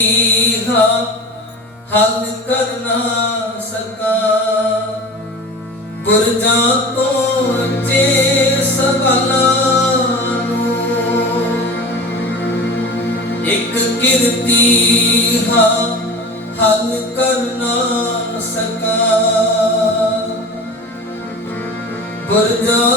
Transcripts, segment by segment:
ਹਾਂ ਹੱਲ ਕਰ ਨਾ ਸਕਾ ਗੁਰਜਾਂ ਤੋਂ ਜੇ ਸਵਾਲਾਂ ਨੂੰ ਇੱਕ ਕਿਰਤੀ ਹਾਂ ਹੱਲ ਕਰ ਨਾ ਸਕਾ ਗੁਰਜਾਂ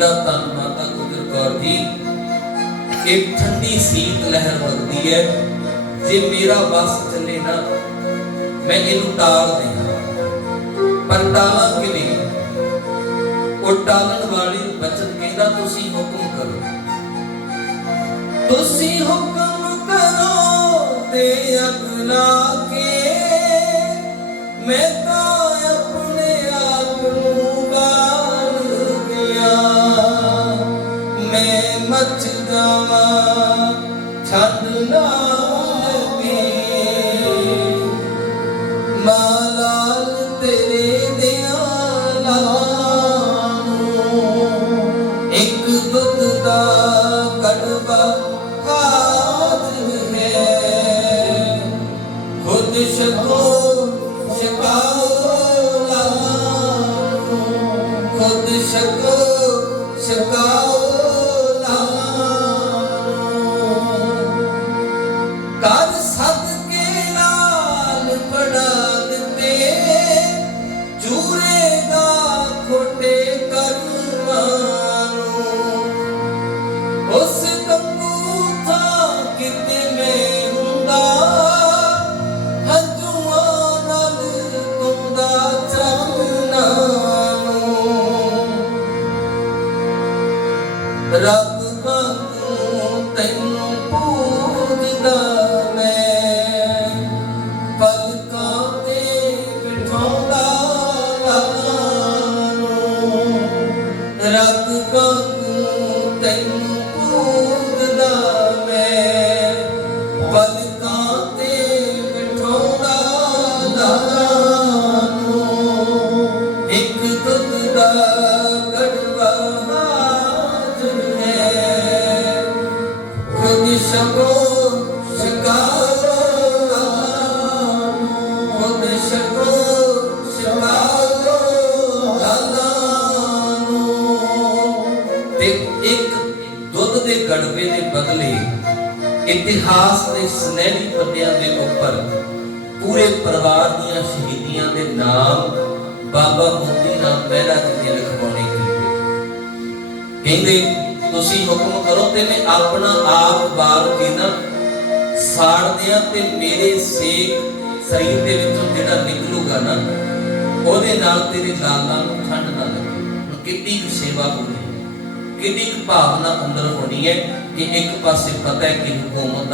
ਕਿਹਦਾ ਤਨ ਮਾਤਾ ਕੁਦਰ ਕੌਰ ਜੀ, ਇੱਕ ਠੰਡੀ ਸੀਤ ਲਹਿਰ ਵਗਦੀ ਹੈ। ਜੇ ਮੇਰਾ ਬਸ ਚੱਲੇ ਨਾ, ਮੈਂ ਇਹਨੂੰ ਟਾਲ ਦਿਆਂ ਪਰ ਟਾਲਾਂ ਕਿਵੇਂ ਉਹ ਟਾਲਣ ਵਾਲੀ ਬਚਨ ਕਹਿੰਦਾ, ਤੁਸੀਂ ਹੁਕਮ ਕਰੋ। ਤੁਸੀਂ ਹੁਕਮ ਕਰੋ ਤੇ ਅਗਲਾ ਕੇ ਮੈਂ ਮੈਂ ਮੱਚ ਜਾਵਾਂ, ਛੱਡ ਨਾ ਮਾਲਾਲ ਤੇਰੇ ਦਿਆਂ ਇੱਕ ਦੁੱਧ ਦਾ ਕੜਵਾ ਹਾਜ਼ਰ ਹੈ। ਖੁਦ ਸ਼ਕੋ ਸ਼ਕਾਓ ਲਾਨੂੰ ਖੁਦ ਸ਼ਕੋ ਸ਼ਕਾਓ ਰੱਬ ਵਾਂਗੂ ਤੈਨੂੰ ਪੂਜਦਾ ਮੈਂ। ਪਲਕਾਂ ਤੇ ਬਿਠਾਉਂਦਾ ਵਾਲਾਂ ਨੂੰ। ਰੱਬ ਵਾਂਗੂ ਤੈਨੂੰ ਪੂਜਦਾ ਤੇ ਇੱਕ ਦੁੱਧ ਦੇ ਗੜਵੇ ਦੇ ਬਦਲੇ ਇਤਿਹਾਸ ਦੇ ਸੁਨਹਿਰੀ ਪੰਨਿਆਂ ਦੇ ਉੱਪਰ ਪੂਰੇ ਪਰਿਵਾਰ ਦੀਆਂ ਸ਼ਹੀਦੀਆਂ ਦੇ ਨਾਮ ਬਾਬਾ ਮੋਤੀ ਰਾਮ ਮਹਿਰਾ ਜੀ ਨੇ। ਲਿਖਵਾਉਣੇ ਕਹਿੰਦੇ, ਤੁਸੀਂ ਹੁਕਮ ਕਰੋ ਤੇ ਮੈਂ ਆਪਣਾ ਆਪ ਬਾਲ ਕੇ ਨਾ ਸਾੜ ਤੇ ਮੇਰੇ ਸੇਕ ਸਰੀਰ ਦੇ ਵਿੱਚੋਂ ਜਿਹੜਾ ਨਿਕਲੂਗਾ ਨਾ, ਉਹਦੇ ਨਾਲ ਤੇਰੇ ਲਾਲਾਂ ਨੂੰ ਠੰਡ ਨਾ ਲੱਗੇ। ਕਿੰਨੀ ਕੁ ਸੇਵਾ ਹੋਣੀ ਕਿੰਨੀ ਕੁ ਭਾਵਨਾ ਅੰਦਰ ਹੋਣੀ ਹੈ ਕਿ ਇੱਕ ਪਾਸੇ ਪਤਾ ਹੈ ਕਿ ਹਕੂਮਤ ਦਾ